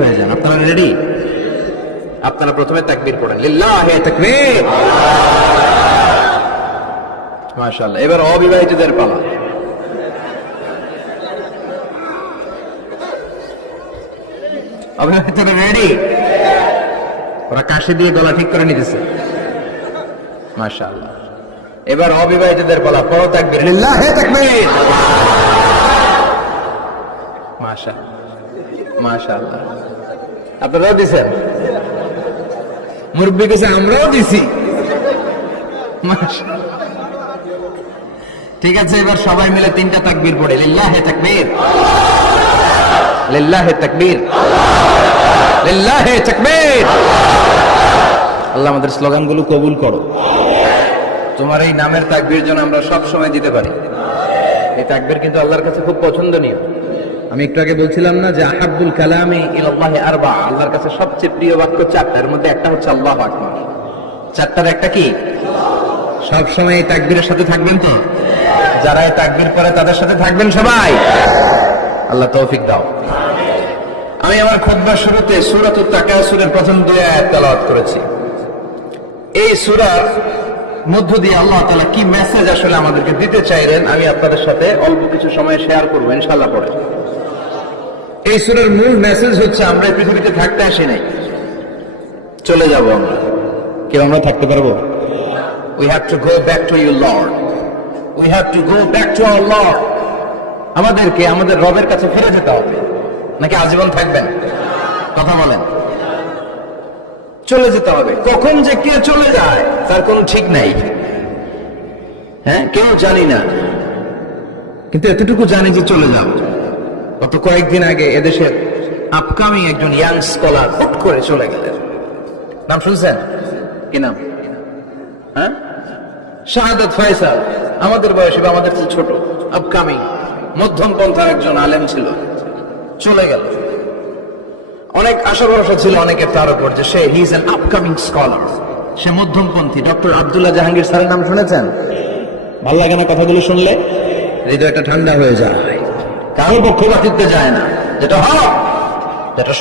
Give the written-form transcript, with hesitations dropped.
হয়ে যান। আপনারা রেডি? আপনারা প্রথমে তাকবীর পড়েন, লিল্লাহি তাকবীর। মাশাআল্লাহ। এবার অবিবাহিতদের পালা। অবিবাহিতরা রেডি? ওরা কাশি দিয়ে গলা ঠিক করে নিতেছে। মাশাআল্লাহ। এবার অবিবাহিতদের পালা, পড়ো তাকবীর, লিল্লাহি তাকবীর। মাশাআল্লাহ মাশাআল্লাহ। আপনারাও দিছেন? মুরব্বী কাছে আমরাও দিছি। ঠিক আছে, এবার সবাই মিলে তিনটা তাকবীর পড়ে, লিল্লাহি তাকবীর, লিল্লাহি তাকবীর, লিল্লাহি তাকবীর। আল্লাহ আমাদের স্লোগানগুলো কবুল করো। তোমার এই নামের তাকবীর যেন আমরা সব সময় দিতে পারি। এই তাকবীর কিন্তু আল্লাহর কাছে খুব পছন্দনীয়। আমি একটু আগে বলছিলাম না যে আহাব্বুল কালামি ইলাল্লাহি আরবা, আল্লাহর কাছে সবচেয়ে প্রিয় বাক্য চারটা, এর মধ্যে একটা হচ্ছে আল্লাহু আকবার। চারটার একটা কি? সব সময় এই তাকবীরের সাথে থাকবেন তো? যারা এই তাকবীর পড়ে তাদের সাথে থাকবেন সবাই। আল্লাহ তৌফিক দাও। আমি আমার খুতবার শুরুতে সূরাতুত তাকাসুরের প্রথম 2 আয়াত তেলাওয়াত করেছি। এই সূরার মধ্য দিয়ে আল্লাহ তাআলা কি মেসেজ আসলে আমাদেরকে দিতে চাইলেন আমি আপনাদের সাথে অল্প কিছু সময় শেয়ার করব ইনশাআল্লাহ। পড়ে এই সূরার মূল মেসেজ হচ্ছে আমরা এই পৃথিবীতে থাকতে আসি নাই, চলে যাব আমরা। কেউ আমরা থাকতে পারবো? We have to go back to your Lord. We have to go back to our Lord. আমাদেরকে আমাদের রবের কাছে ফিরে যেতে হবে। নাকি আজীবন থাকবেন? কথা বলেন। চলে যেতে হবে। কখন যে কে চলে যায় তার কোনো ঠিক নাই। হ্যাঁ, কেউ জানি না, কিন্তু এতটুকু জানি যে চলে যাব। গত কয়েকদিন আগে এদেশের আপকামিং একজন ইয়াং স্কলার হুট করে চলে গেলেন। নাম শুনছেন? কি নাম? হ্যাঁ, শাহাদাত ফয়সাল। আমাদের বয়সী বা আমাদের চেয়ে ছোট, আপকামিং মধ্যম পন্থার একজন আলেম ছিল, চলে গেল। অনেক আশা ভরসা ছিল অনেকের তার উপর যে সে he is an upcoming scholar, সে মধ্যমপন্থী। ডক্টর আব্দুল্লাহ জাহাঙ্গীর স্যারের নাম শুনেছেন? ভালো লাগে না কথাগুলো শুনলে? হৃদয়টা ঠান্ডা হয়ে যায়। কারো পক্ষপাতিত্বে যায় না, যেটা হক, যেটা